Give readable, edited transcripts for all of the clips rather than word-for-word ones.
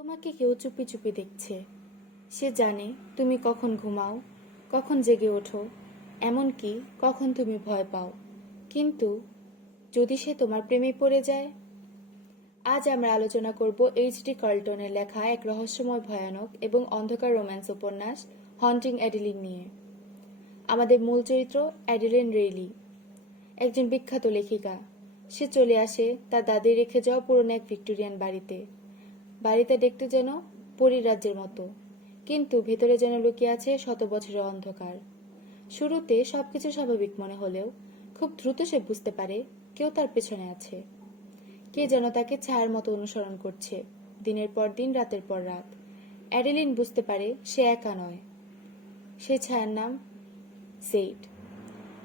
তোমাকে কেউ চুপি চুপি দেখছে। সে জানে তুমি কখন ঘুমাও, কখন জেগে ওঠো, এমনকি কখন তুমি ভয় পাও। কিন্তু যদি সে তোমার প্রেমে পড়ে যায়। আজ আমরা আলোচনা করব এইচ.ডি. কার্লটনের লেখা এক রহস্যময়, ভয়ানক এবং অন্ধকার রোম্যান্স উপন্যাস হন্টিং অ্যাডিলিন নিয়ে। আমাদের মূল চরিত্র অ্যাডিলিন রেইলি, একজন বিখ্যাত লেখিকা। সে চলে আসে তার দাদি রেখে যাওয়া পুরনো এক ভিক্টোরিয়ান বাড়িতে। বাড়িতে দেখতে যেন পরীর রাজ্যের মতো, কিন্তু ভেতরে যেন লুকিয়ে আছে শত বছরের অন্ধকার। শুরুতে সবকিছু স্বাভাবিক মনে হলেও খুব দ্রুত সে বুঝতে পারে কেউ তার পেছনে আছে। কে যেন তাকে ছায়ার মতো অনুসরণ করছে, দিনের পর দিন, রাতের পর রাত। অ্যাডেলিন বুঝতে পারে সে একা নয়। সেই ছায়ার নাম জেড।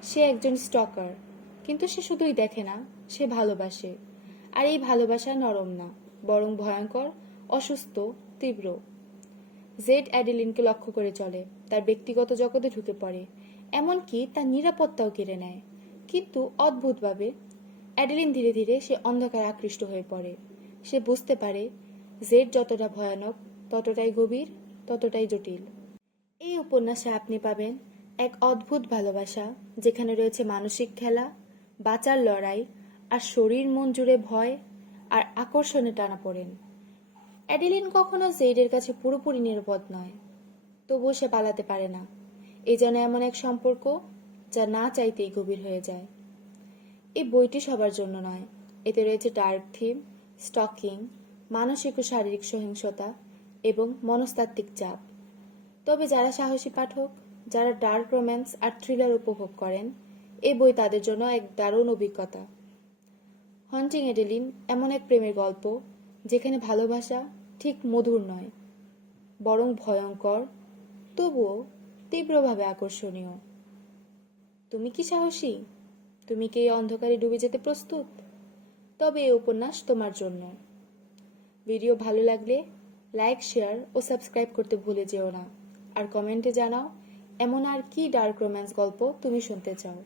সে একজন স্টকার, কিন্তু সে শুধুই দেখে না, সে ভালোবাসে। আর এই ভালোবাসা নরম না, বরং ভয়ঙ্কর, অসুস্থ, তীব্র। জেড অ্যাডিলিনকে লক্ষ্য করে চলে, তার ব্যক্তিগত জগতে ঢুকে পড়ে, এমনকি তার নিরাপত্তাও কেড়ে নেয়। কিন্তু অদ্ভুতভাবে অ্যাডিলিন ধীরে ধীরে সে অন্ধকারে আকৃষ্ট হয়ে পড়ে। সে বুঝতে পারে জেড যতটা ভয়ানক, ততটাই গভীর, ততটাই জটিল। এই উপন্যাসে আপনি পাবেন এক অদ্ভুত ভালোবাসা, যেখানে রয়েছে মানসিক খেলা, বাঁচার লড়াই, আর শরীর মন জুড়ে ভয় আর আকর্ষণে টানাপোড়েন। অ্যাডিলিন কখনো জেইডের কাছে পুরোপুরি নিরাপদ নয়, তবুও সে পালাতে পারে না। এ যেন এমন এক সম্পর্ক যা না চাইতেই গভীর হয়ে যায়। এই বইটি সবার জন্য নয়। এতে রয়েছে ডার্ক থিম, স্টকিং, মানসিক ও শারীরিক সহিংসতা এবং মনস্তাত্ত্বিক চাপ। তবে যারা সাহসী পাঠক, যারা ডার্ক রোম্যান্স আর থ্রিলার উপভোগ করেন, এই বই তাদের জন্য এক দারুণ অভিজ্ঞতা। হন্টিং অ্যাডিলিন এমন এক প্রেমের গল্প যেখানে ভালোবাসা ঠিক মধুর নয়, বরং ভয়ঙ্কর, তবুও তীব্রভাবে আকর্ষণীয়। তুমি কি সাহসী? তুমি কি এই অন্ধকারে ডুবে যেতে প্রস্তুত? তবে এই উপন্যাস তোমার জন্য। ভিডিও ভালো লাগলে লাইক, শেয়ার ও সাবস্ক্রাইব করতে ভুলে যেও না। আর কমেন্টে জানাও এমন আর কি ডার্ক রোম্যান্স গল্প তুমি শুনতে চাও।